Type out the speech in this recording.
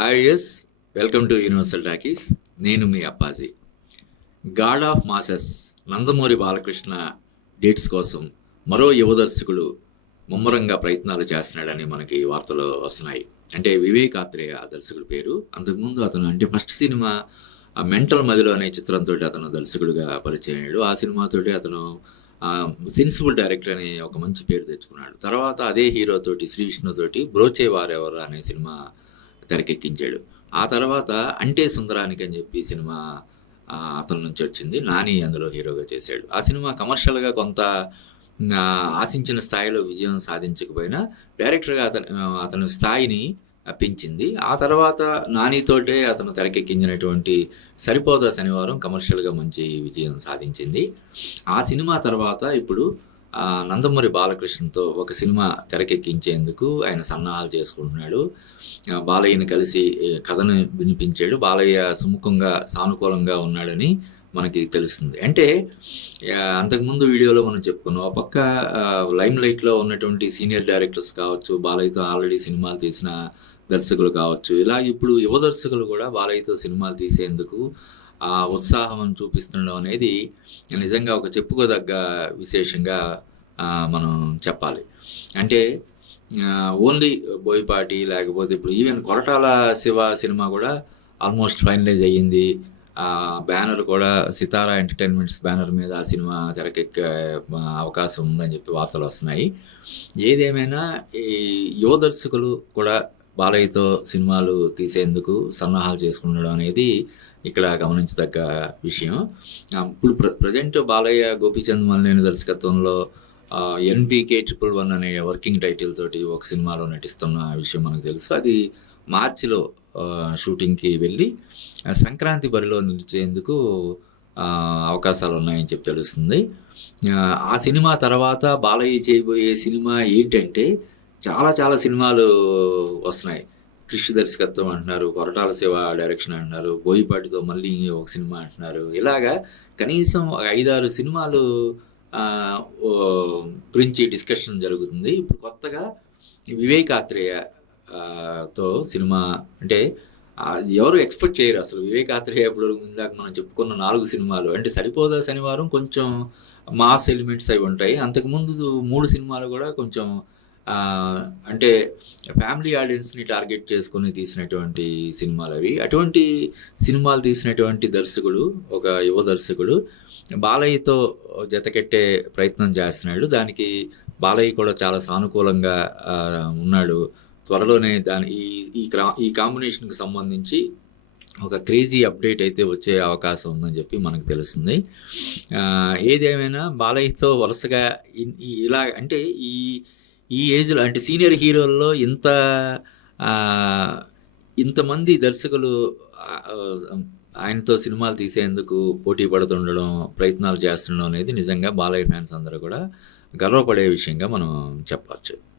Hi yes welcome to universal talkies నేను మీ Appaji. God of masses Nandamuri Balakrishna dates కోసం మరో యువ దర్శకుడు ముమ్మరంగా ప్రయత్నాలు చేస్తున్నాడని మనకి వార్తలు వస్తున్నాయి. అంటే వివేక్ ఆత్రేయ దర్శకుడి పేరు. అంతకుముందు అతను అంటే ఫస్ట్ సినిమా మెంటల్ మదిలో అనే చిత్రంతో అతను దర్శకుడిగా పరిచయం అయ్యాడు ఆ సినిమాతోటి అతను సెన్సిబుల్ డైరెక్టర్ అనే ఒక మంచి పేరు తెచ్చుకున్నాడు. తర్వాత అదే హీరోతోటి శ్రీ విష్ణుతోటి బ్రోచే వారెవరు అనే సినిమా తెరకెక్కించాడు. ఆ తర్వాత అంటే సుందరానికి అని చెప్పి సినిమా అతని నుంచి వచ్చింది. నాని అందులో హీరోగా చేశాడు. ఆ సినిమా కమర్షియల్గా కొంత ఆశించిన స్థాయిలో విజయం సాధించకపోయినా డైరెక్టర్గా అతని అతని స్థాయిని పెంచింది. ఆ తర్వాత నానితోటే అతను తెరకెక్కించినటువంటి సరిపోదా శనివారం కమర్షియల్గా మంచి విజయం సాధించింది. ఆ సినిమా తర్వాత ఇప్పుడు నందమూరి బాలకృష్ణతో ఒక సినిమా తెరకెక్కించేందుకు ఆయన సన్నాహాలు చేసుకుంటున్నాడు. బాలయ్యని కలిసి కథను వినిపించాడు. బాలయ్య సుముఖంగా సానుకూలంగా ఉన్నాడని మనకి తెలుస్తుంది. అంటే అంతకుముందు వీడియోలో మనం చెప్పుకున్నాం ఒక పక్క లైమ్ లైట్లో ఉన్నటువంటి సీనియర్ డైరెక్టర్స్ కావచ్చు బాలయ్యతో ఆల్రెడీ సినిమాలు తీసిన దర్శకులు కావచ్చు ఇలా ఇప్పుడు యువ దర్శకులు కూడా బాలయ్యతో సినిమాలు తీసేందుకు ఆ ఉత్సాహం చూపిస్తుండడం అనేది నిజంగా ఒక చెప్పుకోదగ్గ విశేషంగా మనం చెప్పాలి. అంటే ఓన్లీ బోయపాటి లేకపోతే ఇప్పుడు ఈవెన్ కొరటాల శివ సినిమా కూడా ఆల్మోస్ట్ ఫైనలైజ్ అయ్యింది. బ్యానర్ కూడా సితారా ఎంటర్టైన్మెంట్స్ బ్యానర్ మీద ఆ సినిమా తెరకెక్కే అవకాశం ఉందని చెప్పి వార్తలు వస్తున్నాయి. ఏదేమైనా ఈ యువ దర్శకులు కూడా బాలయ్యతో సినిమాలు తీసేందుకు సన్నాహాలు చేసుకుండడం అనేది ఇక్కడ గమనించదగ్గ విషయం. ఇప్పుడు ప్ర ప్రజెంట్ బాలయ్య గోపీచంద్ మల్లేని దర్శకత్వంలో ఎన్బికే ట్రిపుల్ వన్ అనే వర్కింగ్ టైటిల్ తోటి ఒక సినిమాలో నటిస్తున్న విషయం మనకు తెలుసు. అది మార్చిలో షూటింగ్కి వెళ్ళి సంక్రాంతి బరిలో నిలిచేందుకు అవకాశాలు ఉన్నాయని చెప్పి తెలుస్తుంది. ఆ సినిమా తర్వాత బాలయ్య చేయబోయే సినిమా ఏంటంటే చాలా చాలా సినిమాలు వస్తున్నాయి. క్రిష్ దర్శకత్వం అంటున్నారు కొరటాల శివ డైరెక్షన్ అంటున్నారు బోయిపాటితో మళ్ళీ ఒక సినిమా అంటున్నారు. ఇలాగా కనీసం ఐదారు సినిమాలు ఓ, గురించి డిస్కషన్ జరుగుతుంది. ఇప్పుడు కొత్తగా వివేక్ ఆత్రేయ తో సినిమా అంటే ఎవరు ఎక్స్పెక్ట్ చేయరు అసలు. వివేక్ ఆత్రేయ ఇప్పుడు ఇందాక మనం చెప్పుకున్న నాలుగు సినిమాలు. అంటే సరిపోదా శనివారం కొంచెం మాస్ ఎలిమెంట్స్ అవి ఉంటాయి. అంతకుముందు మూడు సినిమాలు కూడా కొంచెం అంటే ఫ్యామిలీ ఆడియన్స్ని టార్గెట్ చేసుకొని తీసినటువంటి సినిమాలు అవి. అటువంటి సినిమాలు తీసినటువంటి దర్శకుడు ఒక యువ దర్శకుడు బాలయ్యతో జతకెట్టే ప్రయత్నం చేస్తున్నాడు. దానికి బాలయ్య కూడా చాలా సానుకూలంగా ఉన్నాడు. త్వరలోనే దాని ఈ ఈ క్రా- ఈ కాంబినేషన్కి సంబంధించి ఒక క్రేజీ అప్డేట్ అయితే వచ్చే అవకాశం ఉందని చెప్పి మనకు తెలుస్తుంది. ఏదేమైనా బాలయ్యతో వరుసగా ఇలా అంటే ఈ ఈ ఏజ్లో అంటే సీనియర్ హీరోల్లో ఇంత ఇంతమంది దర్శకులు ఆయనతో సినిమాలు తీసేందుకు పోటీ పడుతుండడం ప్రయత్నాలు చేస్తుండడం అనేది నిజంగా బాలయ్య ఫ్యాన్స్ అందరూ కూడా గర్వపడే విషయంగా మనం చెప్పవచ్చు.